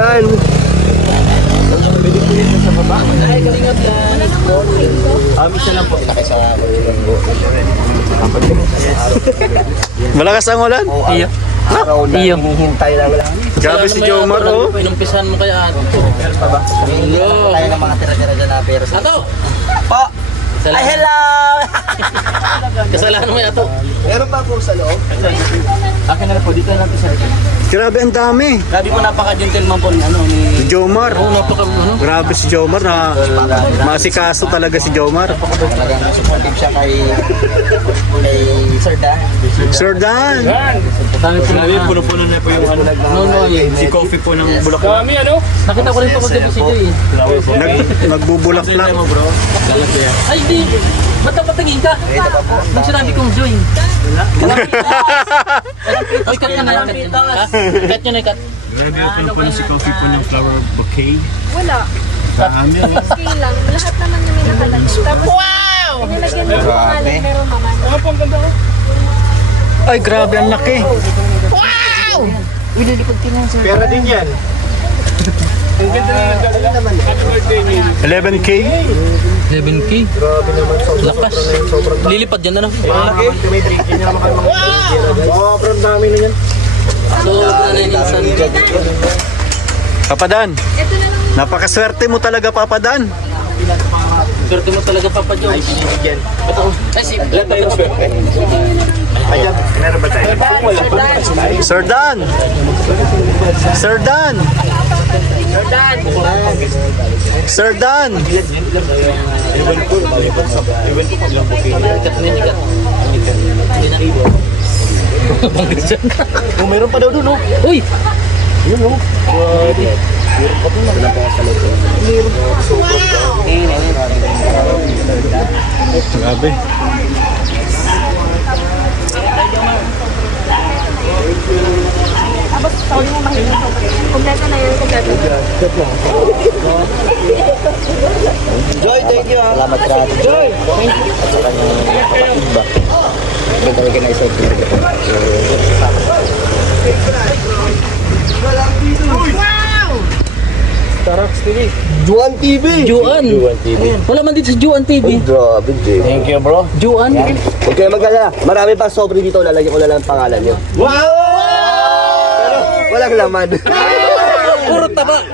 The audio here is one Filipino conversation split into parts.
Yan. Sa baba. Ay, kalingap yan. Isa lang po. Malakas ang ulan? Iyo. Araw na hinihintay lang lang. Grabe si Jomar, oh. Inumpisahan mo kaya ato. Hello. Tayo ng mga tira-tira dyan na pero. Ato! Po! Ay, hello! Kasalanan mo ato. Meron pa po sa loob? Akin na po, dito na lang po sir. Grabe ang dami. Grabe po, napaka-gentleman po ni Si Jomar. Oo, Grabe si Jomar na masikaso talaga si Jomar. Talagang supportive siya kay Sir Dan. Sir Dan. Puno-puno na po yung ano. Si Coffee po ng Bulacan. Nakita ko rin po kung si Joy. Nagbubulaklak. Ay, di! Ba't napatingin ka? Nung sinabi kong Joy. Ay, cut ka na. Cut nyo na, cut. Grabe po na si Coffee po ng flower bouquet. Wala. Sa amin. Scale lang. Lahat naman yung may nakalagay. Tapos, wow! Pinalagyan mo yung pangalan, meron naman. Ay, grabe ang laki. Pera din yan. 11K? 11K? Lakas. Lilipad yan na lang. Sobrang dami na yan. So, ano yun insan? Papadan, Ito na lang. napakaswerte mo talaga, Papadan. Swerte mo talaga, Papa Joy. Ay, si Black tayo ng swerte. Ayan, meron ba tayo? Sir Dan. Sir Dan. Sir Dan. Cut na yun, cut. Hindi na. Bangkit siya. Oh, meron pa daw dun, oh. Uy! Yun, oh. Meron pa dun, wala pa sa loob. Grabe. Tapos, sabi mo mahilig. Kompleto na yun, kompleto na. Joy, thank you, ha. Salamat ka. Joy! Thank you. At saka yung kapatid ba? Hindi talaga na isa ito. Tarax TV. Juan TV! Juan. Juan TV. Wala man dito sa Juan TV. Grabe, Jay. Thank you, bro. Juan. Huwag kayo mag-alala. Marami pa sobre dito. Lalagyan ko na lang ang pangalan niyo. Wow! Pero walang laman. Puro taba.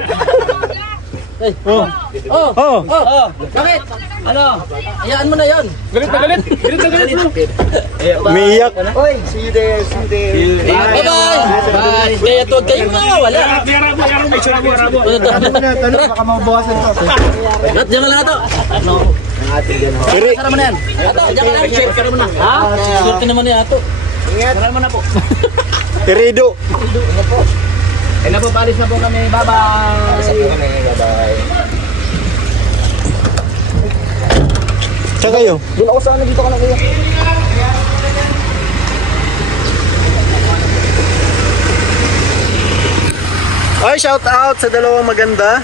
Ay. Oh. Oh. Oh. Oh. Bakit? Ano? Hayaan mo na yan. Galit na galit. Galit na galit, bro. Umiiyak. Oy, see you there. See you there. Bye-bye. Bye. Kaya tuwag kayong mawawala. Baka mabawasan to. At diyan ka lang ito. Sara mo na yan. Ato, diyan ka lang. Sara mo na. Ha? Swerte naman niya ato. Sara mo na po. Irido. Eh, napapalis na po kami. Bye-bye. Palis na po kami. Bye-bye. Saan kayo? Doon ako sana. Dito ka na kayo. Ay, shout out sa dalawang maganda.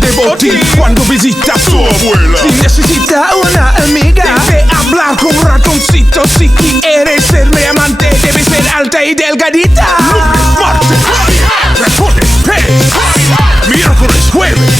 de botín cuando visita a su abuela. Si necesita una amiga, debe hablar con ratoncito. Si quiere ser mi amante, debe ser alta y delgadita. Lunes, martes, ratones, pez. Miércoles, jueves,